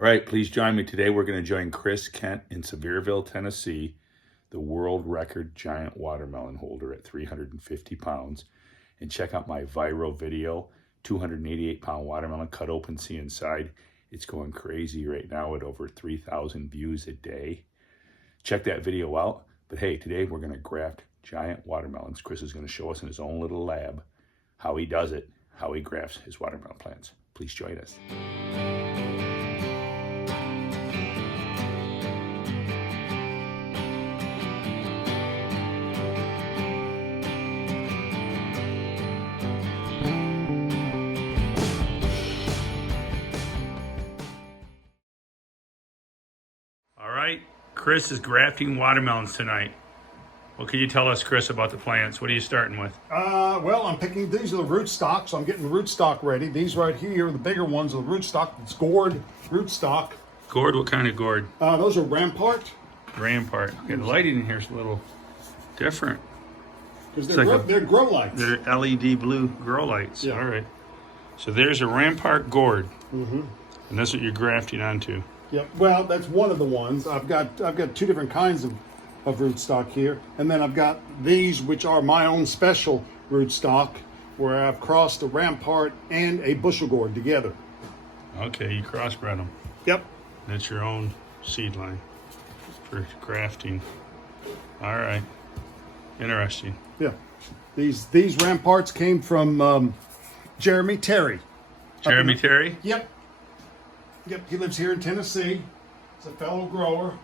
All right, please join me today. We're going to join Chris Kent in Sevierville, Tennessee, the world record giant watermelon holder at 350 pounds, and check out my viral video, 288-pound watermelon cut open, see inside. It's going crazy right now at over 3,000 views a day. Check that video out. But hey, today we're going to graft giant watermelons. Chris is going to show us in his own little lab how he does it, how he grafts his watermelon plants. Please join us. All right, Chris is grafting watermelons tonight. What can you tell us, Chris, about the plants? What are you starting with? Well, I'm picking, these are the rootstock, so I'm getting the rootstock ready. These right here, the bigger ones, are the rootstock. It's gourd rootstock. Gourd? What kind of gourd? Those are Rampart. Rampart. Okay, the lighting in here is a little different. Because they're grow lights. They're LED blue grow lights. Yeah. All right. So there's a Rampart gourd. Mm-hmm. And that's what you're grafting onto. Yep. Well, that's one of the ones. I've got two different kinds of rootstock here, and then I've got these, which are my own special rootstock, where I've crossed a Rampart and a bushel gourd together. Okay, you crossbred them. Yep. That's your own seed line for grafting. All right. Interesting. Yeah. These Ramparts came from Jeremy Terry. Jeremy Terry? Yep. Yep, he lives here in Tennessee. He's a fellow grower.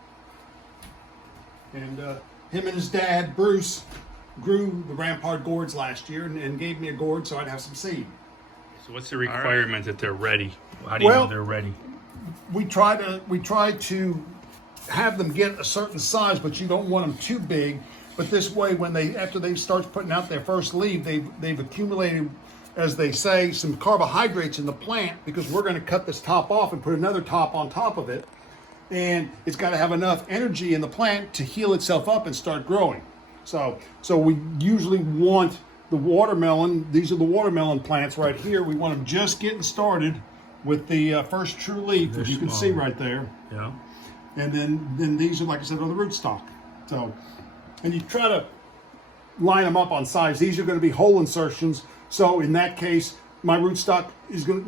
And him and his dad, Bruce, grew the Rampart gourds last year and gave me a gourd so I'd have some seed. So what's the requirement that they're ready? How do you know they're ready? We try to have them get a certain size, but you don't want them too big. But this way, after they start putting out their first leaf, they've accumulated, as they say, some carbohydrates in the plant, because we're going to cut this top off and put another top on top of it. And it's got to have enough energy in the plant to heal itself up and start growing. So we usually want the watermelon, these are the watermelon plants right here. We want them just getting started with the first true leaf, as you can see right there. Yeah. And then these are, like I said, on the rootstock. So, and you try to line them up on size. These are going to be hole insertions. So in that case, my rootstock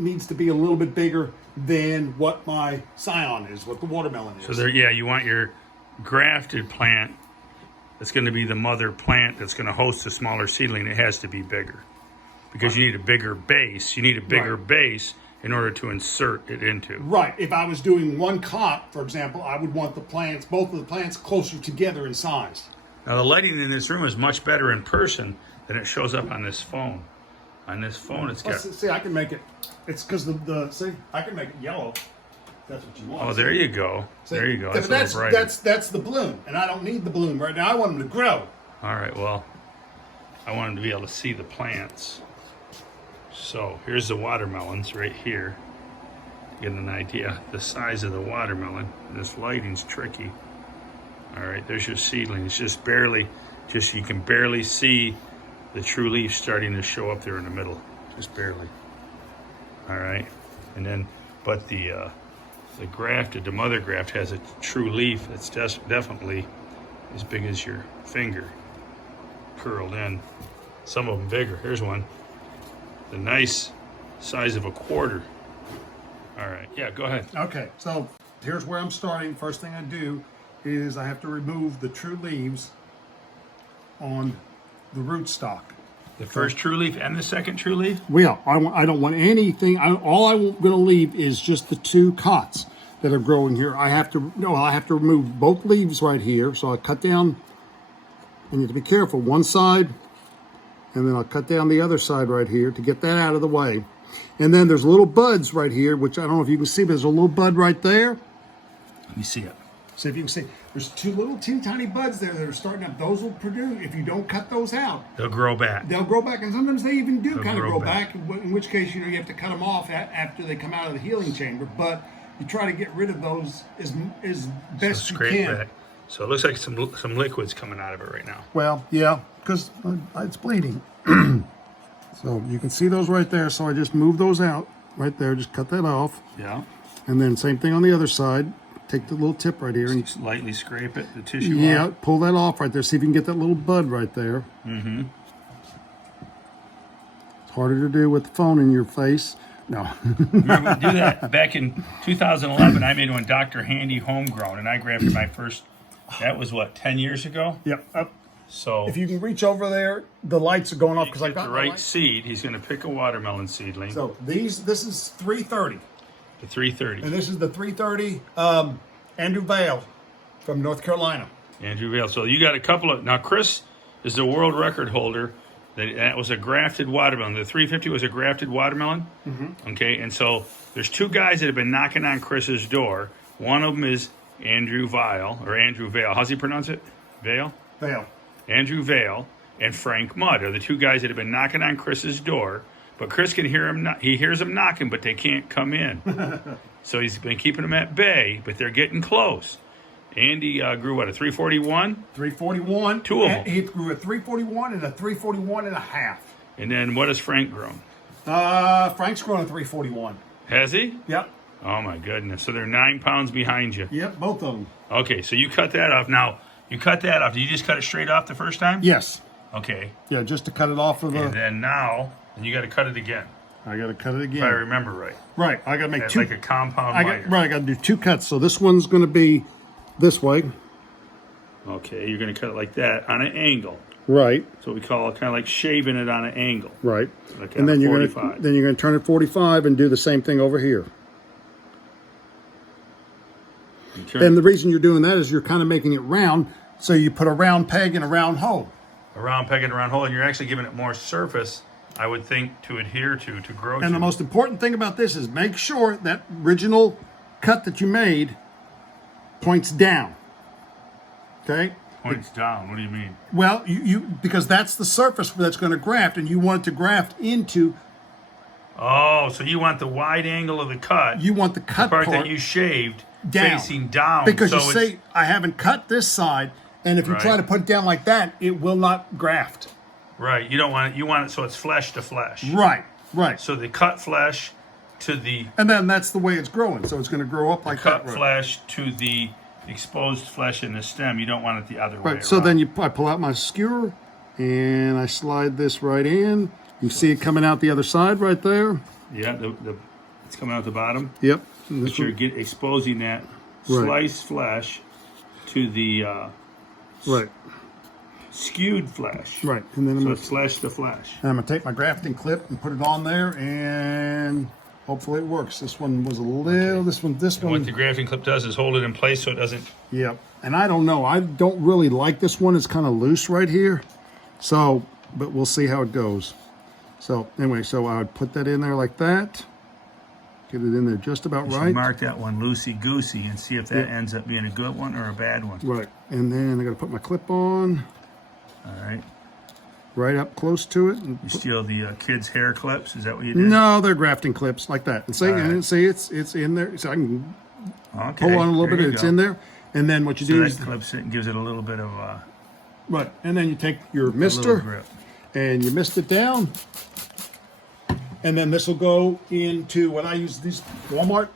needs to be a little bit bigger than what my scion is, what the watermelon is. So you want your grafted plant that's going to be the mother plant that's going to host a smaller seedling. It has to be bigger because you need a bigger base. You need a bigger base in order to insert it into. Right. If I was doing one cot, for example, I would want both of the plants closer together in size. Now the lighting in this room is much better in person than it shows up on this phone. On this phone, it's got... See, I can make it... It's because see, I can make it yellow. That's what you want. Oh, there you go. See, there you go. That's the bloom, and I don't need the bloom right now. I want them to grow. All right, well, I want them to be able to see the plants. So here's the watermelons right here. To get an idea the size of the watermelon. This lighting's tricky. All right, there's your seedling. It's just you can barely see the true leaf starting to show up there in the middle, just barely. All right, and then, but the mother graft has a true leaf that's definitely as big as your finger, curled in. Some of them bigger. Here's one, the nice size of a quarter. All right, yeah, go ahead. Okay, so here's where I'm starting. First thing I do is I have to remove the true leaves on the rootstock. The first true leaf and the second true leaf? Well, I don't want anything. All I'm going to leave is just the two cots that are growing here. I have to remove both leaves right here. So I cut down, and you have to be careful, one side, and then I'll cut down the other side right here to get that out of the way. And then there's little buds right here, which I don't know if you can see, but there's a little bud right there. Let me see it. See if you can see. There's two tiny buds there that are starting up. Those will produce, if you don't cut those out, they'll grow back. They'll grow back, and sometimes they even do kind of grow back. In which case, you have to cut them off after they come out of the healing chamber. But you try to get rid of those as best you can. Back. So it looks like some liquid's coming out of it right now. Well, yeah, because it's bleeding. So you can see those right there. So I just move those out right there. Just cut that off. Yeah. And then same thing on the other side. Take the little tip right here and Just lightly scrape it, the tissue yeah, off. pull that off right there. See if you can get that little bud right there. Mm-hmm. It's harder to do with the phone in your face. No. Remember, we do that back in 2011. I made one Dr. Handy homegrown, and I grafted my first. That was what, 10 years ago? Yep. So If you can reach over there, the lights are going off because I get got the my right light. seed. He's going to pick a watermelon seedling. So this is 330, The 330. and this is the 330 Andrew Vale from North Carolina. Andrew Vale. So you got a couple of. Now, Chris is the world record holder. That was a grafted watermelon. The 350 was a grafted watermelon. Mm-hmm. Okay, and so there's two guys that have been knocking on Chris's door. One of them is Andrew Vale, or Andrew Vale. How's he pronounce it? Vale? Vale. Andrew Vale and Frank Mudd are the two guys that have been knocking on Chris's door. But Chris can hear him. He hears them knocking, but they can't come in. So he's been keeping them at bay, but they're getting close. Andy grew what, a 341? 341. Two of them. He grew a 341 and a 341 and a half. And then what has Frank grown? Frank's grown a 341. Has he? Yep. Oh my goodness. So they're 9 pounds behind you. Yep, both of them. Okay, so you cut that off. Now, you cut that off. Did you just cut it straight off the first time? Yes. Okay. Yeah, just to cut it off of And the. then now, you got to cut it again. I got to cut it If I again. remember right. Right. I got to make That's two. like a compound I miter. got to do two cuts. So this one's going to be this way. Okay, you're going to cut it like that on an angle. Right. So we call it kind of like shaving it on an angle. Right. Like And on then a you're 45. going to turn it 45 and do the same thing over here. You turn And the reason you're doing that is you're kind of making it round, so you put a round peg in a round hole. a round peg and a round hole, and you're actually giving it more surface, I would think, to adhere to grow to. And the most important thing about this is make sure that original cut that you made points down. Okay? Points down. What do you mean? Well, you because that's the surface that's going to graft, and you want it to graft into. Oh, so you want the wide angle of the cut, You want the cut part part that you shaved, down. facing down. Because so you it's- say I haven't cut this side, and if you try Right. to put it down like that, it will not graft. right, you don't want it. You want it so it's flesh to flesh. Right. Right. So the cut flesh to the And then that's the way it's growing. So it's going to grow up like cut that. Right. flesh to the exposed flesh in the stem. You don't want it the other way. Right. So around. then I pull out my skewer, and I slide this right in. You see it coming out the other side right there. yeah, it's coming out the bottom. Yep. And this But you're one- exposing that Right. sliced flesh to the right. skewed flesh. Right. And then I'm So going it's flesh to flesh. to take my grafting clip and put it on there, and hopefully it works. This one was a little. This one. What the grafting clip does is hold it in place so it doesn't. Yep. And I don't know. I don't really like this one. It's kind of loose right here. So, but we'll see how it goes. So anyway, so I would put that in there like that. Get it in there just about right. Mark that one loosey goosey and see if that ends up being a good one or a bad one. Right. And then I got to put my clip on All right. right up close to it. And You steal the kids' hair clips. Is that what you did? no, they're grafting clips like that. And see, All right. and see, it's in there. So I can Okay. pull on a little there bit. you It's go. in there. And then what you So do that is clips it and gives it a little bit of right. And then you take your a little mister grip. and you mist it down. And then this will go into what I use these Walmart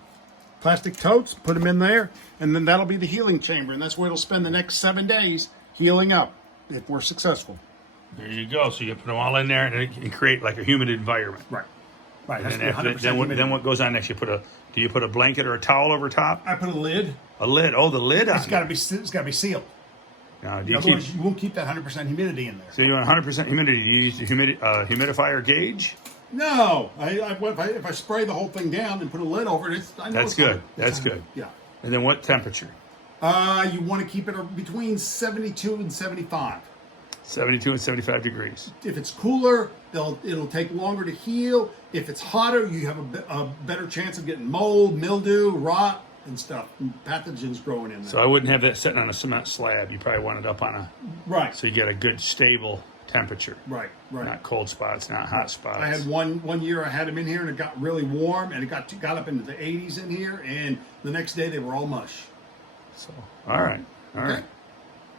plastic totes, put them in there, and then that'll be the healing chamber. And that's where it'll spend the next 7 days healing up if we're successful. There you go. So you put them all in there and it can create like a humid environment. Right. Right. And That's then, after that, then what goes on next? Do you put a blanket or a towel over top? I put a lid. A lid. Oh, the lid on. It's got to be sealed. Now, do you Otherwise, keep, you won't keep that 100% humidity in there. so you want 100% humidity? Do you use the humidifier gauge? No, if I spray the whole thing down and put a lid over it, I know That's it's good. hot. That's It's good. hot. Yeah. And then what temperature? You want to keep it between 72 and 75. 72 and 75 degrees. If it's cooler, it'll take longer to heal. If it's hotter, you have a better chance of getting mold, mildew, rot, and stuff, and pathogens growing in there. So I wouldn't have that sitting on a cement slab. You probably want it up on right, so you get a good stable temperature. right. Not cold spots, not hot spots. I had one year I had them in here and it got really warm and it got up into the 80s in here, and the next day they were all mush. So, all right.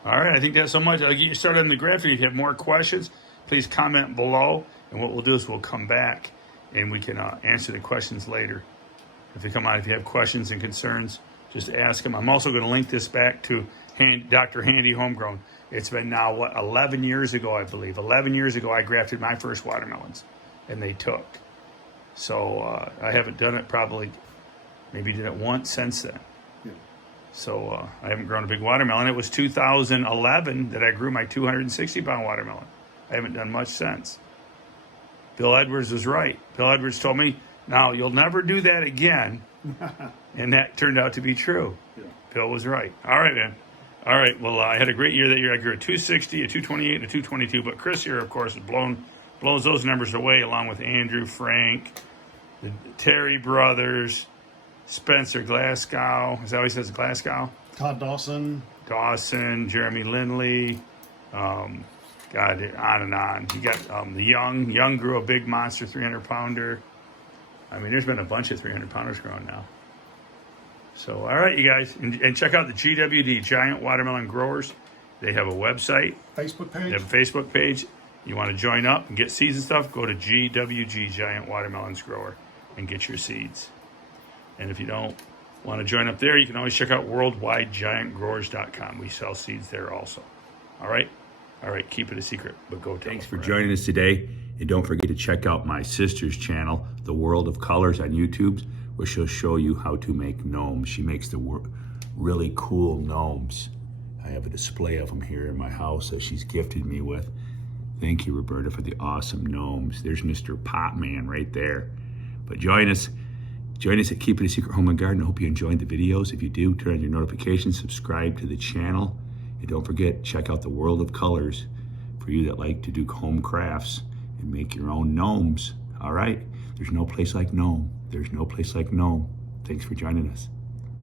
All right, I think that's so much. I'll get you started on the grafting. If you have more questions, please comment below. And what we'll do is we'll come back and we can answer the questions later. If they come on, if you have questions and concerns, just ask them. I'm also going to link this back to Dr. Handy Homegrown. It's been now, 11 years ago, I believe. 11 years ago, I grafted my first watermelons, and they took. So I haven't done it maybe did it once since then. Yeah. So I haven't grown a big watermelon. It was 2011 that I grew my 260-pound watermelon. I haven't done much since. Bill Edwards was right. Bill Edwards told me, now you'll never do that again. And that turned out to be true. Yeah. Bill was right. All right, man. All right, well, I had a great year that year. I grew a 260, a 228, and a 222. But Chris here, of course, blows those numbers away, along with Andrew, Frank, the Terry brothers, Spencer Glasgow. Is that how he says, Glasgow? Todd Dawson, Jeremy Lindley. God, on and on. You got the Young grew a big monster 300-pounder. I mean, there's been a bunch of 300-pounders growing now. So, all right, you guys. And check out the GWD, Giant Watermelon Growers. They have a website. Facebook page. They have a Facebook page. You want to join up and get seeds and stuff, go to GWG, Giant Watermelons Grower, and get your seeds. And if you don't want to join up there, you can always check out worldwidegiantgrowers.com. We sell seeds there also. All right? All right, keep it a secret, but go tell Thanks us, for right? joining us today. And don't forget to check out my sister's channel, The World of Colors on YouTube, where she'll show you how to make gnomes. She makes the really cool gnomes. I have a display of them here in my house that she's gifted me with. Thank you, Roberta, for the awesome gnomes. There's Mr. Popman right there. But join us at Keep It a Secret Home and Garden. I hope you enjoyed the videos. If you do, turn on your notifications, subscribe to the channel. And don't forget, check out The World of Colors for you that like to do home crafts and make your own gnomes. All right? There's no place like Gnome. There's no place like Gnome. Thanks for joining us.